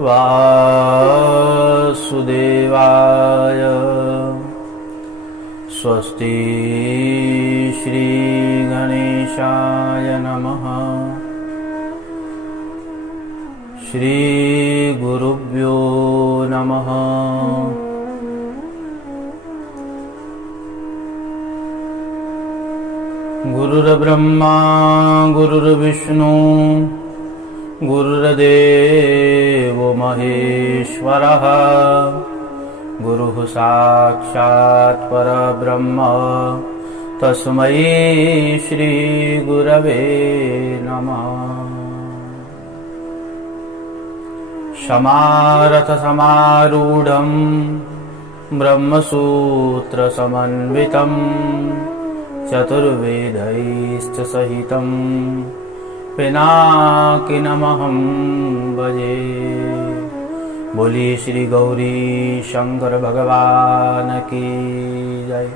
वासुदेवाय। स्वस्ति श्री गणेशाय नमः। श्री गुरुभ्यो नमः। गुरुर्ब्रह्मा गुरुर्विष्णु गुरुर्देवो महेश्वरः। गुरुः साक्षात् परब्रह्म तस्मै श्री गुरवे नमः। समारथ समारूढ़ं ब्रह्मसूत्र समन्वितं चतुर्वेदैश्च सहितं पिनाकिनमहं भजे। बोली श्री गौरी शंकर भगवान की जय।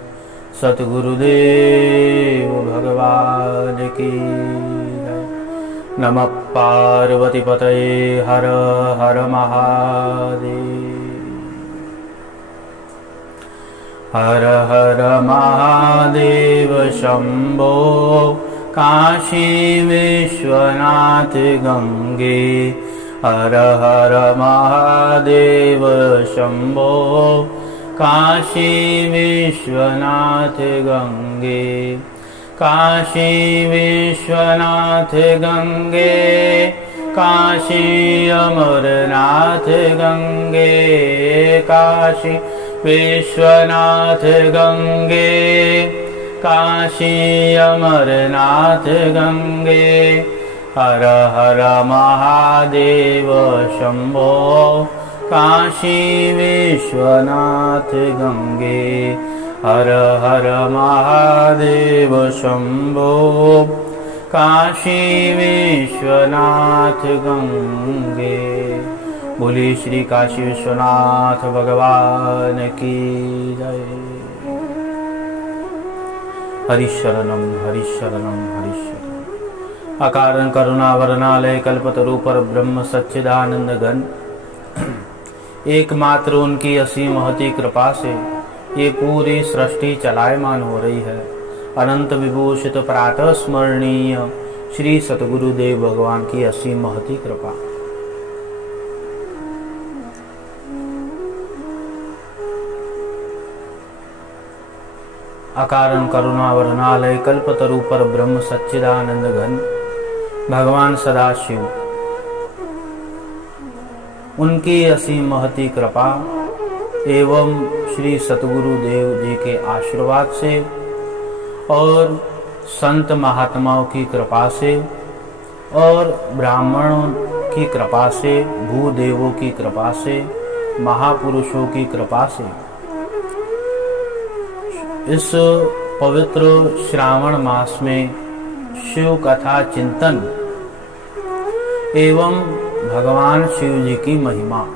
सतगुरुदेव भगवान की जय। नमः पार्वती पतये हर हर महादेव। हर हर महादेव शंभो काशी विश्वनाथ गंगे। हर हर महादेव शंभो काशी विश्वनाथ गंगे। काशी विश्वनाथ गंगे काशी अमरनाथ गंगे। काशी विश्वनाथ गंगे काशी अमरनाथ गंगे। हर हर महादेव शंभो काशी विश्वनाथ गंगे। हर हर महादेव शंभो काशी विश्वनाथ गंगे। बोली श्री काशी विश्वनाथ भगवान की जय। हरिशरणम हरिशरणम हरिशरणम। अकारण करुणावरणालय कल्पतरु पर ब्रह्म सच्चिदानंद घन। एकमात्र उनकी असीम महती कृपा से ये पूरी सृष्टि चलायमान हो रही है। अनंत विभूषित प्रातः स्मरणीय श्री सतगुरुदेव भगवान की असीम महती कृपा। अकारण करुणावरणालय कल्पतरु पर ब्रह्म सच्चिदानंद घन भगवान सदाशिव, उनकी असीम महती कृपा एवं श्री सतगुरुदेव जी के आशीर्वाद से और संत महात्माओं की कृपा से और ब्राह्मणों की कृपा से, भूदेवों की कृपा से, महापुरुषों की कृपा से इस पवित्र श्रावण मास में शिव कथा चिंतन एवं भगवान शिव जी की महिमा,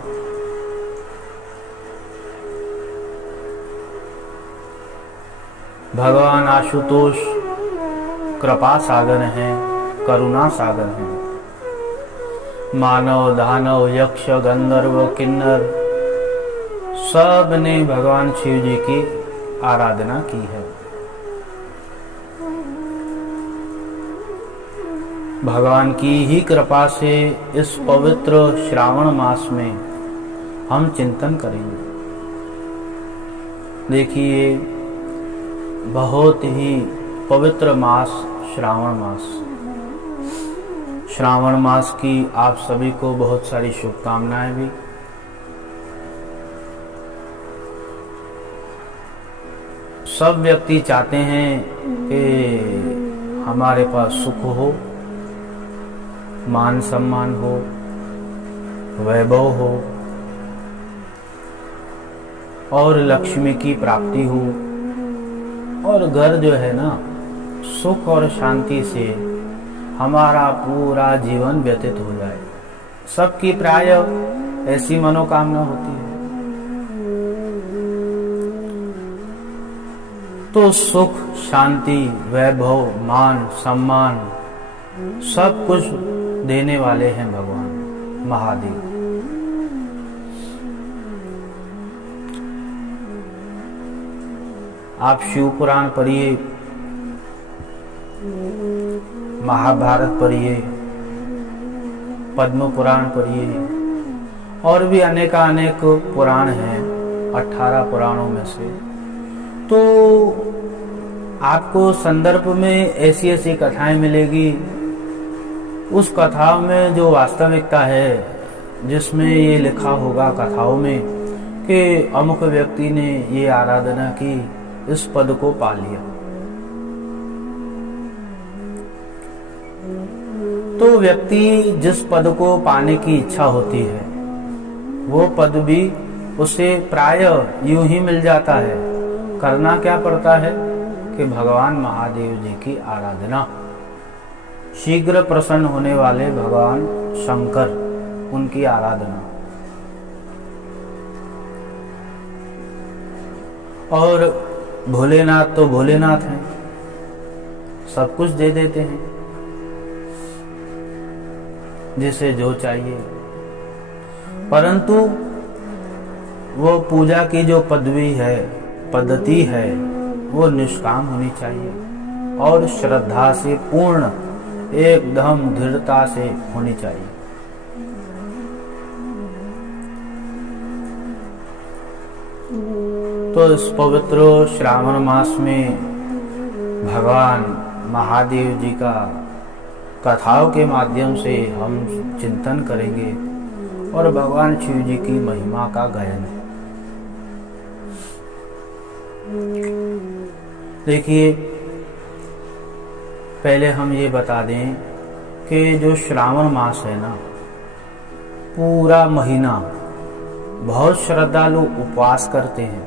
भगवान आशुतोष कृपा सागर हैं, करुणा सागर हैं। मानव दानव यक्ष गंधर्व किन्नर सब ने भगवान शिव जी की आराधना की है। भगवान की ही कृपा से इस पवित्र श्रावण मास में हम चिंतन करेंगे। देखिए, बहुत ही पवित्र मास श्रावण मास। श्रावण मास की आप सभी को बहुत सारी शुभकामनाएं भी। सब व्यक्ति चाहते हैं कि हमारे पास सुख हो, मान सम्मान हो, वैभव हो और लक्ष्मी की प्राप्ति हो और घर जो है ना सुख और शांति से हमारा पूरा जीवन व्यतीत हो जाए। सबकी प्राय ऐसी मनोकामना होती है। तो सुख, शांति, वैभव, मान, सम्मान सब कुछ देने वाले हैं भगवान महादेव। आप शिव पुराण पढ़िए, महाभारत पढ़िए, पद्म पुराण पढ़िए, और भी अनेक पुराण हैं 18 पुराणों में से। तो आपको संदर्भ में ऐसी ऐसी कथाएं मिलेगी, उस कथाओं में जो वास्तविकता है, जिसमें ये लिखा होगा कथाओं में कि अमुक व्यक्ति ने ये आराधना की, इस पद को पा लिया। तो व्यक्ति जिस पद को पाने की इच्छा होती है, वो पद भी उसे प्राय यूं ही मिल जाता है। करना क्या पड़ता है कि भगवान महादेव जी की आराधना, शीघ्र प्रसन्न होने वाले भगवान शंकर, उनकी आराधना। और भोलेनाथ तो भोलेनाथ हैं, सब कुछ दे देते हैं जिसे जो चाहिए, परंतु वो पूजा की जो पदवी है, पद्धति है, वो निष्काम होनी चाहिए और श्रद्धा से पूर्ण, एकदम दृढ़ता से होनी चाहिए। तो इस पवित्र श्रावण मास में भगवान महादेव जी का कथाओं के माध्यम से हम चिंतन करेंगे और भगवान शिव जी की महिमा का गायन। देखिए, पहले हम ये बता दें कि जो श्रावण मास है ना, पूरा महीना बहुत श्रद्धालु उपवास करते हैं,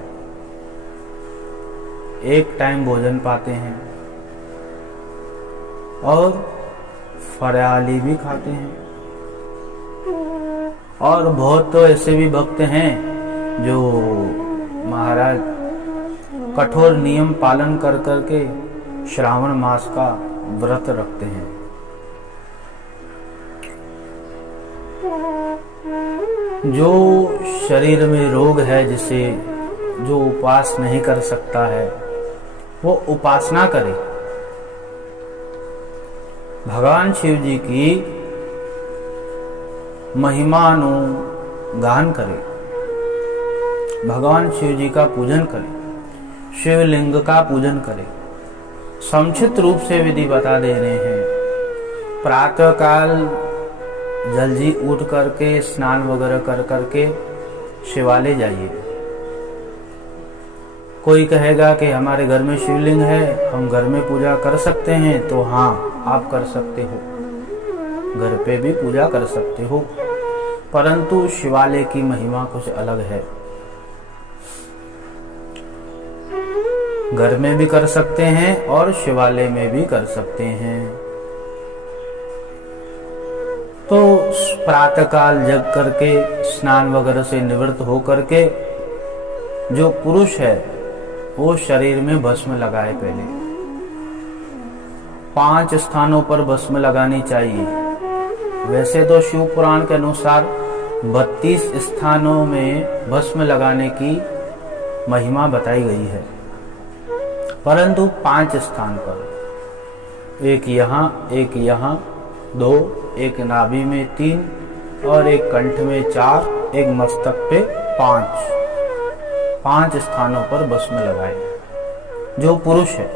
एक टाइम भोजन पाते हैं और फरियाली भी खाते हैं। और बहुत तो ऐसे भी भक्त हैं जो महाराज कठोर नियम पालन कर करके श्रावण मास का व्रत रखते हैं। जो शरीर में रोग है, जिसे जो उपवास नहीं कर सकता है, वो उपासना करे, भगवान शिव जी की महिमानुगान करे, भगवान शिव जी का पूजन करे, शिवलिंग का पूजन करे। संक्षिप्त रूप से विधि बता दे रहे हैं। प्रातः काल जल्दी उठ करके स्नान वगैरह कर करके शिवालय जाइए। कोई कहेगा कि हमारे घर में शिवलिंग है, हम घर में पूजा कर सकते हैं, तो हाँ, आप कर सकते हो, घर पे भी पूजा कर सकते हो, परंतु शिवालय की महिमा कुछ अलग है। घर में भी कर सकते हैं और शिवालय में भी कर सकते हैं। तो प्रातःकाल जग करके स्नान वगैरह से निवृत्त हो करके जो पुरुष है वो शरीर में भस्म लगाए। पहले 5 स्थानों पर भस्म लगानी चाहिए। वैसे तो शिव पुराण के अनुसार 32 स्थानों में भस्म लगाने की महिमा बताई गई है, परंतु 5 स्थान पर, एक यहाँ, एक यहाँ 2, एक नाभि में 3 और एक कंठ में 4, एक मस्तक पे 5 स्थानों पर भस्म लगाए जो पुरुष है।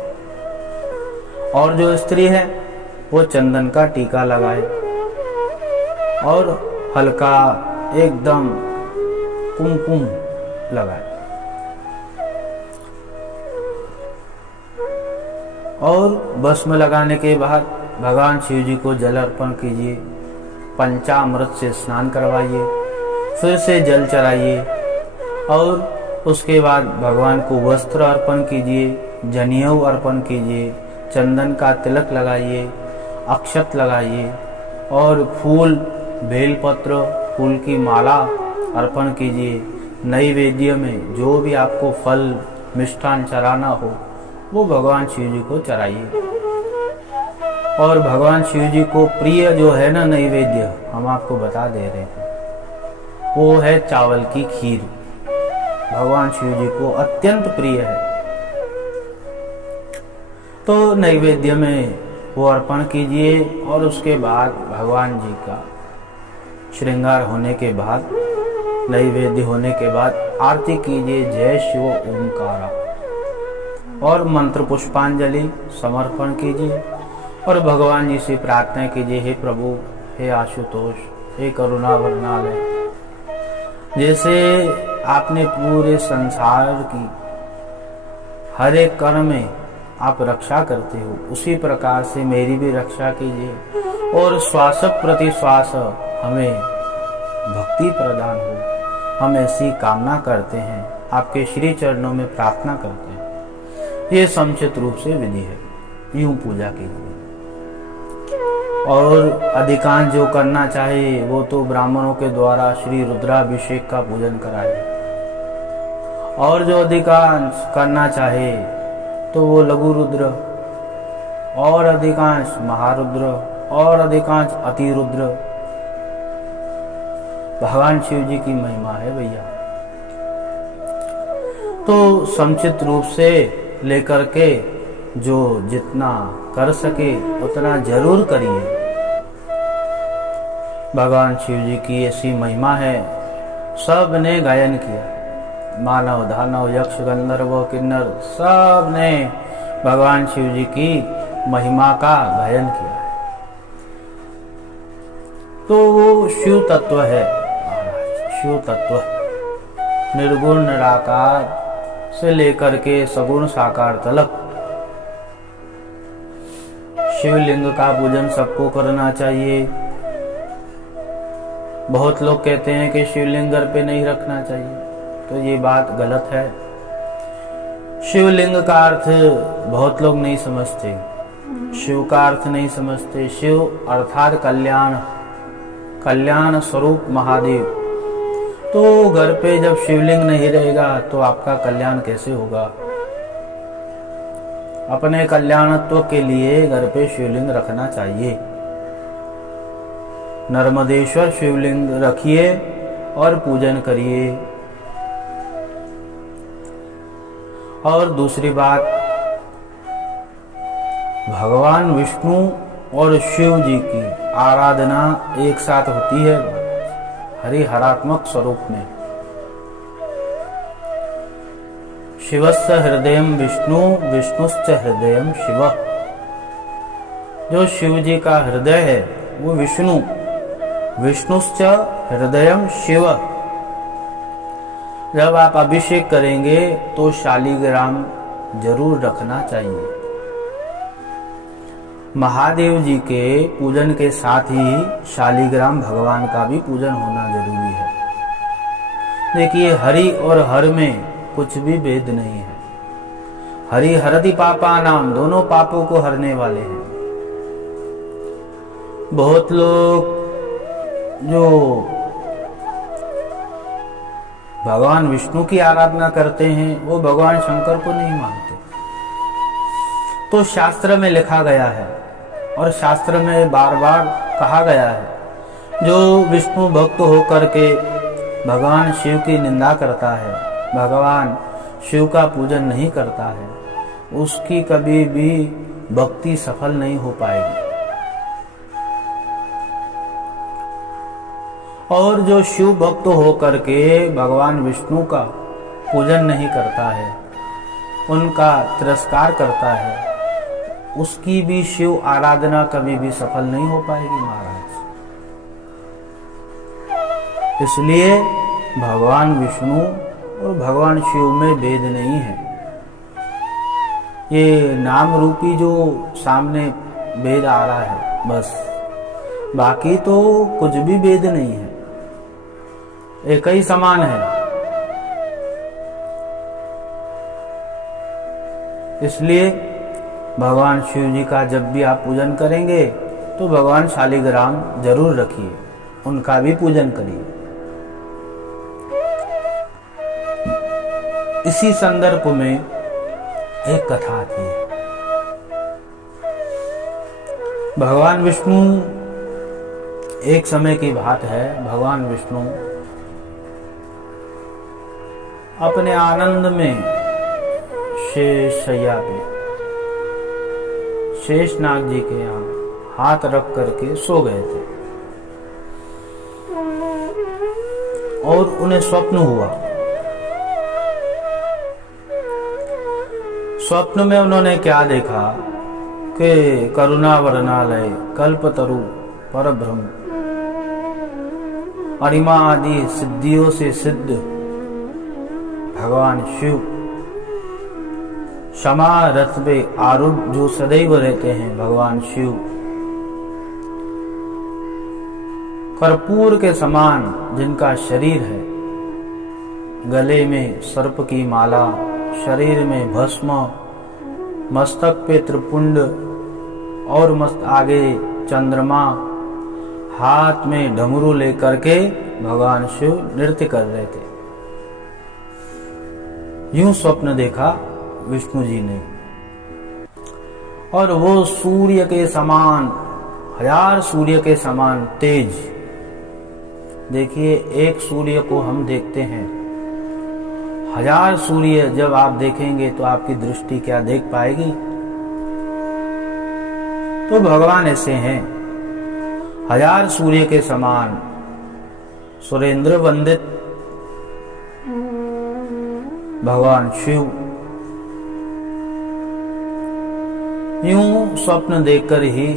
और जो स्त्री है वो चंदन का टीका लगाए और हल्का एकदम कुमकुम लगाए। और भस्म लगाने के बाद भगवान शिव जी को जल अर्पण कीजिए, पंचामृत से स्नान करवाइए, फिर से जल चढ़ाइए और उसके बाद भगवान को वस्त्र अर्पण कीजिए, जनेऊ अर्पण कीजिए, चंदन का तिलक लगाइए, अक्षत लगाइए और फूल, बेलपत्र, फूल की माला अर्पण कीजिए। नैवेद्य में जो भी आपको फल मिष्ठान चढ़ाना हो वो भगवान शिव जी को चढ़ाइए। और भगवान शिव जी को प्रिय जो है ना नैवेद्य, हम आपको बता दे रहे हैं, वो है चावल की खीर। भगवान शिव जी को अत्यंत प्रिय है। तो नैवेद्य में वो अर्पण कीजिए और उसके बाद भगवान जी का श्रृंगार होने के बाद, नैवेद्य होने के बाद आरती कीजिए जय शिव ओमकारा और मंत्र पुष्पांजलि समर्पण कीजिए और भगवान जी से प्रार्थना कीजिए, हे प्रभु, हे आशुतोष, हे करुणा वर्णालय, जैसे आपने पूरे संसार की हर एक कर्म में आप रक्षा करते हो, उसी प्रकार से मेरी भी रक्षा कीजिए और श्वास प्रति श्वास हमें भक्ति प्रदान हो। हम ऐसी कामना करते हैं, आपके श्री चरणों में प्रार्थना करते हैं। ये समुचित रूप से विधि है, यूं पूजा कीजिए। और अधिकांश जो करना चाहे वो तो ब्राह्मणों के द्वारा श्री रुद्राभिषेक का पूजन कराए, और जो अधिकांश करना चाहे तो वो लघु रुद्र, और अधिकांश महारुद्र, और अधिकांश अतिरुद्र। भगवान शिव जी की महिमा है भैया। तो समुचित रूप से लेकर के जो जितना कर सके उतना जरूर करिए। भगवान शिव जी की ऐसी महिमा है, सब ने गायन किया, मानव दानव यक्ष गंधर्व किन्नर सब ने भगवान शिव जी की महिमा का गायन किया है। तो वो शिव तत्व है महाराज, शिव तत्व निर्गुण निराकार से लेकर के सगुण साकार तलक। शिवलिंग का पूजन सबको करना चाहिए। बहुत लोग कहते हैं कि शिवलिंग घर पे नहीं रखना चाहिए, तो ये बात गलत है। शिवलिंग का अर्थ बहुत लोग नहीं समझते, शिव का अर्थ नहीं समझते। शिव अर्थात कल्याण, कल्याण स्वरूप महादेव। तो घर पे जब शिवलिंग नहीं रहेगा तो आपका कल्याण कैसे होगा? अपने कल्याणत्व के लिए घर पे शिवलिंग रखना चाहिए। नर्मदेश्वर शिवलिंग रखिए और पूजन करिए। और दूसरी बात, भगवान विष्णु और शिव जी की आराधना एक साथ होती है हरिहरात्मक स्वरूप में। शिवस्य हृदयम विष्णु, विष्णुश्च हृदयम शिव। जो शिव जी का हृदय है वो विष्णु, विष्णुश्च हृदयम शिव। जब आप अभिषेक करेंगे तो शालिग्राम जरूर रखना चाहिए। महादेव जी के पूजन के साथ ही शालिग्राम भगवान का भी पूजन होना जरूरी है। देखिए, हरि और हर में कुछ भी भेद नहीं है। हरि हरति पापा नाम, दोनों पापों को हरने वाले हैं। बहुत लोग जो भगवान विष्णु की आराधना करते हैं वो भगवान शंकर को नहीं मानते। तो शास्त्र में लिखा गया है और शास्त्र में बार बार कहा गया है, जो विष्णु भक्त होकर के भगवान शिव की निंदा करता है, भगवान शिव का पूजन नहीं करता है, उसकी कभी भी भक्ति सफल नहीं हो पाएगी। और जो शिव भक्त होकर के भगवान विष्णु का पूजन नहीं करता है, उनका तिरस्कार करता है, उसकी भी शिव आराधना कभी भी सफल नहीं हो पाएगी महाराज। इसलिए भगवान विष्णु और भगवान शिव में भेद नहीं है। ये नाम रूपी जो सामने भेद आ रहा है बस, बाकी तो कुछ भी भेद नहीं है, एक ही समान है। इसलिए भगवान शिव जी का जब भी आप पूजन करेंगे तो भगवान शालिग्राम जरूर रखिए, उनका भी पूजन करिए। इसी संदर्भ में एक कथा आती है। भगवान विष्णु, एक समय की बात है, भगवान विष्णु अपने आनंद में शेष शैया पे शेषनाग जी के यहाँ हाथ रख करके सो गए थे और उन्हें स्वप्न हुआ। स्वप्न में उन्होंने क्या देखा कि करुणा वरणालय कल्पतरु परब्रह्म अरिमा आदि सिद्धियों से सिद्ध भगवान शिव क्षमा रथ पे आरूढ़ जो सदैव रहते हैं भगवान शिव कर्पूर के समान जिनका शरीर है, गले में सर्प की माला, शरीर में भस्म, मस्तक पे त्रिपुंड और मस्त आगे चंद्रमा, हाथ में डमरू लेकर के भगवान शिव नृत्य कर रहे थे। यूं स्वप्न देखा विष्णु जी ने और वो सूर्य के समान, 1000 सूर्य के समान तेज। देखिए, एक सूर्य को हम देखते हैं, 1000 सूर्य जब आप देखेंगे तो आपकी दृष्टि क्या देख पाएगी। तो भगवान ऐसे हैं, 1000 सूर्य के समान सुरेंद्र वंदित भगवान शिव। यूं स्वप्न देखकर ही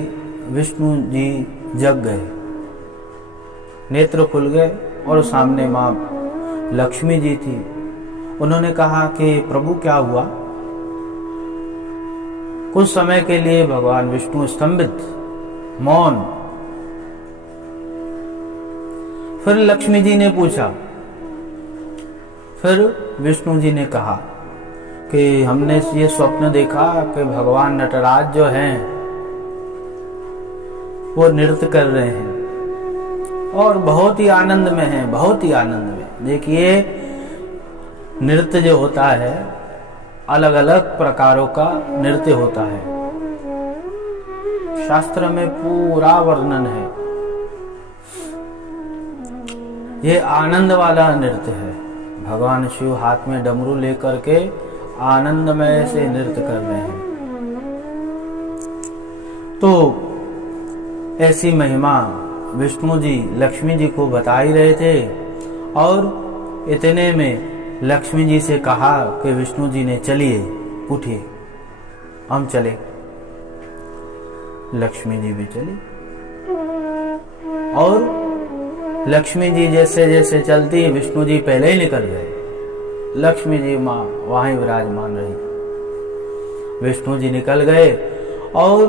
विष्णु जी जग गए, नेत्र खुल गए और सामने मां लक्ष्मी जी थी। उन्होंने कहा कि प्रभु क्या हुआ। कुछ समय के लिए भगवान विष्णु स्तंभित, मौन। फिर लक्ष्मी जी ने पूछा, फिर विष्णु जी ने कहा कि हमने ये स्वप्न देखा कि भगवान नटराज जो हैं वो नृत्य कर रहे हैं और बहुत ही आनंद में हैं, बहुत ही आनंद में। देखिए, नृत्य जो होता है अलग अलग प्रकारों का नृत्य होता है, शास्त्र में पूरा वर्णन है। ये आनंद वाला नृत्य है। भगवान शिव हाथ में डमरू लेकर के आनंदमय से नृत्य कर रहे हैं। तो ऐसी महिमा विष्णु जी लक्ष्मी जी को बता ही रहे थे और इतने में लक्ष्मी जी से कहा कि विष्णु जी ने, चलिए उठिए हम चले। लक्ष्मी जी भी चली और लक्ष्मी जी जैसे जैसे चलती, विष्णु जी पहले ही निकल गए। लक्ष्मी जी मां वहीं विराजमान रही। विष्णु जी निकल गए और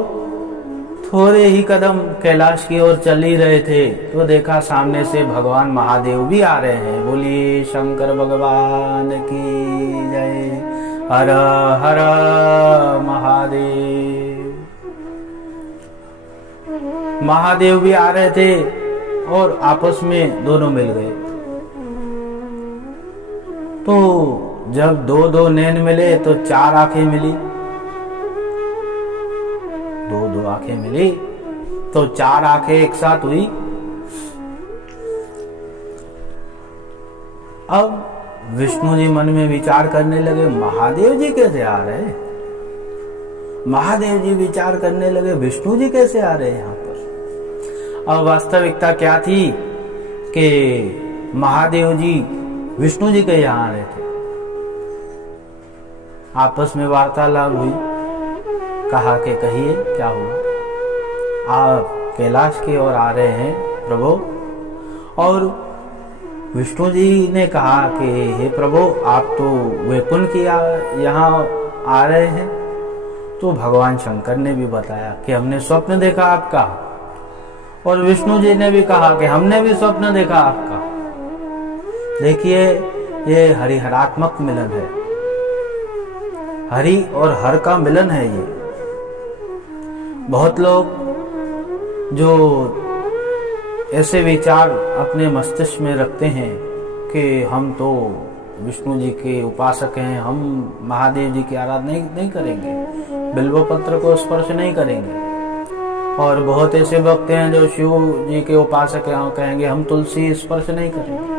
थोड़े ही कदम कैलाश की ओर चल ही रहे थे तो देखा सामने से भगवान महादेव भी आ रहे हैं। बोलिए शंकर भगवान की जय, हर हर महादेव। महादेव भी आ रहे थे और आपस में दोनों मिल गए। तो जब दो दो नैन मिले तो 4 आंखें मिली, दो आंखें मिली तो 4 आंखें एक साथ हुई। अब विष्णु जी मन में विचार करने लगे, महादेव जी कैसे आ रहे हैं। महादेव जी विचार करने लगे, विष्णु जी कैसे आ रहे हैं यहां पर। अब वास्तविकता क्या थी कि महादेव जी विष्णु जी के यहां आ रहे थे। आपस में वार्तालाप हुई, कहा कि कहिए क्या हुआ। आप कैलाश की ओर आ रहे हैं प्रभु। और विष्णु जी ने कहा कि हे प्रभु, आप तो वैकुंठ की यहाँ आ रहे हैं। तो भगवान शंकर ने भी बताया कि हमने स्वप्न देखा आपका, और विष्णु जी ने भी कहा कि हमने भी स्वप्न देखा आपका। देखिए, ये हरिहरात्मक मिलन है, हरि और हर का मिलन है। ये बहुत लोग जो ऐसे विचार अपने मस्तिष्क में रखते हैं कि हम तो विष्णु जी के उपासक हैं, हम महादेव जी की आराधना नहीं करेंगे, बिल्व पत्र को स्पर्श नहीं करेंगे। और बहुत ऐसे भक्त हैं जो शिव जी के उपासक हैं, कहेंगे हम तुलसी स्पर्श नहीं करेंगे।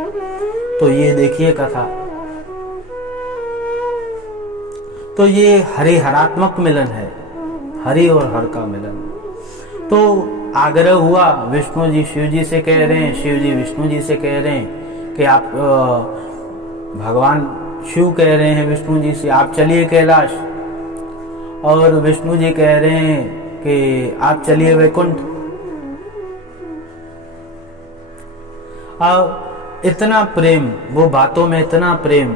तो ये देखिए कथा, तो ये हरिहरात्मक मिलन है, हरि और हर का मिलन। तो आग्रह हुआ, विष्णु जी शिव जी से कह रहे हैं, शिव जी विष्णु जी से कह रहे हैं कि आप भगवान शिव कह रहे हैं विष्णु जी से आप चलिए कैलाश, और विष्णु जी कह रहे हैं कि आप चलिए वैकुंठ। अब इतना प्रेम, वो बातों में इतना प्रेम,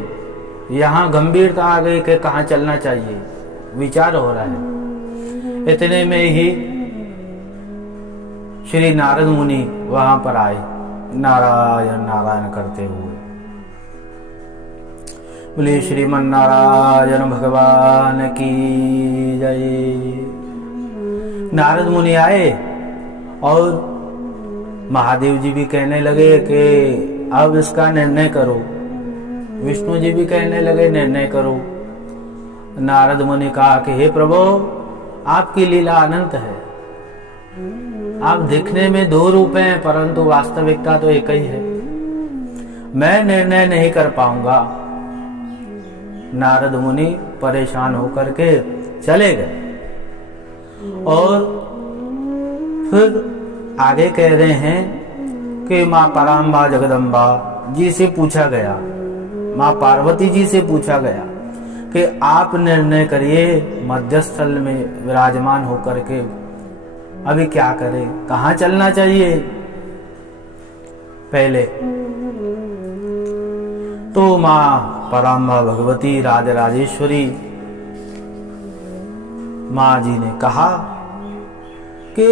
यहाँ गंभीरता आ गई कि कहाँ चलना चाहिए, विचार हो रहा है। इतने में ही श्री नारद मुनि वहां पर आए, नारायण नारायण करते हुए। बोले श्रीमन नारायण भगवान की जय। नारद मुनि आए और महादेव जी भी कहने लगे कि अब इसका निर्णय करो। विष्णु जी भी कहने लगे निर्णय करो। नारद मुनि कहा कि हे प्रभु, आपकी लीला अनंत है। आप दिखने में दो रूप हैं, परंतु वास्तविकता तो एक ही है। मैं निर्णय नहीं कर पाऊंगा। नारद मुनि परेशान होकर के चले गए। और फिर आगे कह रहे हैं कि माँ पराम्बा जगदम्बा जी से पूछा गया, माँ पार्वती जी से पूछा गया कि आप निर्णय करिए, मध्यस्थल में विराजमान होकर के अभी क्या करें, कहाँ चलना चाहिए। पहले तो माँ पराम्बा भगवती राजराजेश्वरी माँ जी ने कहा कि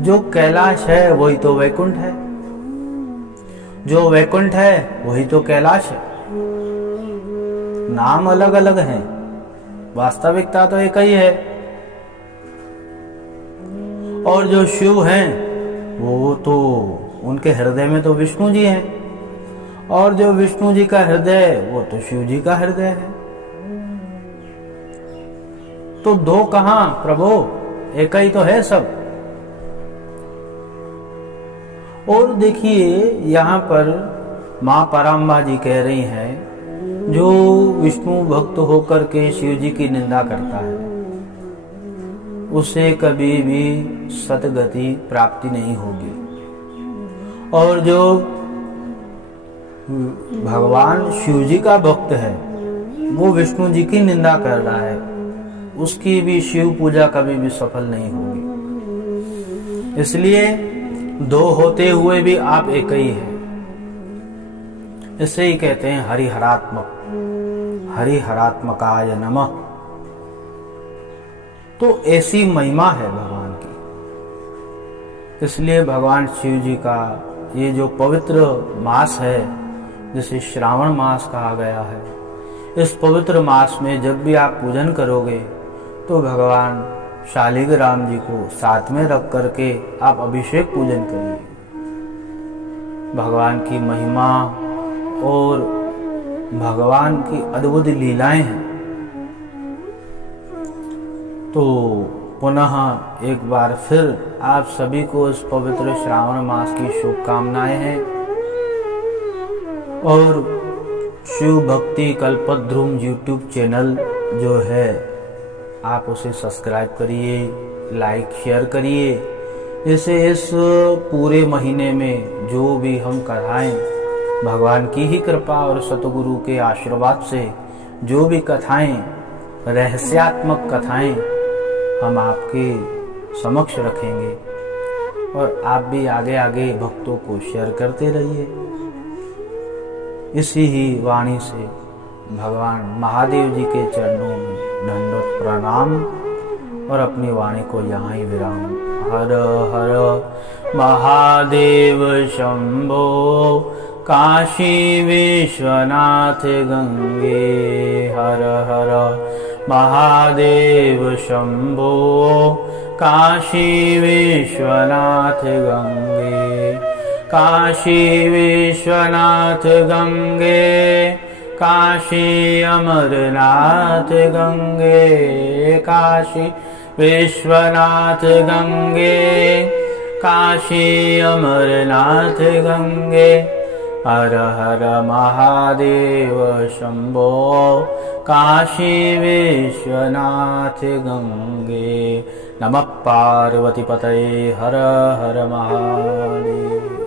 जो कैलाश है वही तो वैकुंठ है, जो वैकुंठ है वही तो कैलाश है। नाम अलग अलग हैं, वास्तविकता तो एक ही है। और जो शिव हैं वो तो उनके हृदय में तो विष्णु जी हैं, और जो विष्णु जी का हृदय वो तो शिव जी का हृदय है। तो दो कहां प्रभु, एक ही तो है सब। और देखिए यहाँ पर माँ पराम्बा जी कह रही हैं, जो विष्णु भक्त होकर के शिव जी की निंदा करता है उसे कभी भी सतगति प्राप्ति नहीं होगी। और जो भगवान शिव जी का भक्त है वो विष्णु जी की निंदा कर रहा है, उसकी भी शिव पूजा कभी भी सफल नहीं होगी। इसलिए दो होते हुए भी आप एक ही हैं। इसे ही कहते हैं हरिहरात्मक, हरिहरात्मकाय नमः। तो ऐसी महिमा है भगवान की। इसलिए भगवान शिव जी का ये जो पवित्र मास है, जिसे श्रावण मास कहा गया है, इस पवित्र मास में जब भी आप पूजन करोगे तो भगवान शालिग्राम जी को साथ में रख करके आप अभिषेक पूजन करिए। भगवान की महिमा और भगवान की अद्भुत लीलाएं हैं। तो पुनः एक बार फिर आप सभी को इस पवित्र श्रावण मास की शुभकामनाएं हैं। और शिव भक्ति कल्पद्रुम यूट्यूब चैनल जो है आप उसे सब्सक्राइब करिए, लाइक शेयर करिए, जिससे इस पूरे महीने में जो भी हम कराएं भगवान की ही कृपा और सतगुरु के आशीर्वाद से जो भी कथाएं, रहस्यात्मक कथाएं हम आपके समक्ष रखेंगे। और आप भी आगे आगे भक्तों को शेयर करते रहिए। इसी ही वाणी से भगवान महादेव जी के चरणों में दंडवत प्रणाम और अपनी वाणी को यहाँ ही विराम। हर हर महादेव शंभो काशी विश्वनाथ गंगे। हर हर महादेव शंभो काशी विश्वनाथ गंगे। काशी विश्वनाथ गंगे, काशी अमरनाथ गंगे। काशी विश्वनाथ गंगे, काशी अमरनाथ गंगे। हर हर महादेव शंभो काशी विश्वनाथ गंगे। नमः पार्वती पतये हर हर महादेव।